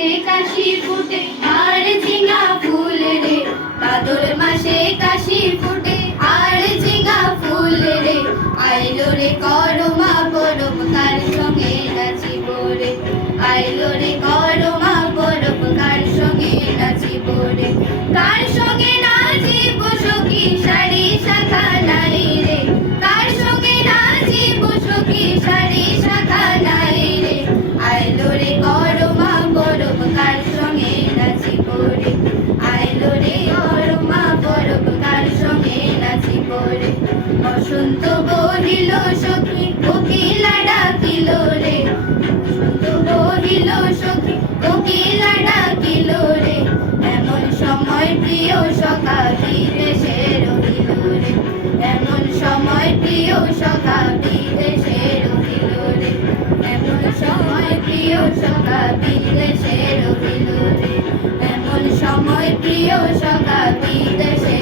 মাসে কাশি ফুটে আর ঝিঙা ফুল রে, ভাদর মাসে কাশি ফুটে আর ঝিঙা ফুল রে, আইলো রে করমা পরব কার সঙ্গে নাচিব রে, আইলো রে করমা পরব কার সঙ্গে নাচিব রে, কার সঙ্গে নাচিব সখী শাড়ি শাখা নাই রে, কার সঙ্গে নাচিব সখী শাড়ি শাখা নাই রে, আইলো রে করমা পরব কার সঙ্গে নাচিব রে, আইলো রে করমা পরব কার সঙ্গে নাচিব রে। বসন্ত বহিল সখী কোকিলা ডাকিল রে, বসন্ত বহিল সখী কোকিলা ডাকিল রে, এমন সময় প্রিয় সখা বিদেশে রহিল রে, এমন সময় প্রিয় সখা বিদেশে রহিল রে, এমন সময় প্রিয় সখা বিদেশে রহিল রে, এমন সময় প্রিয় সখা বিদেশে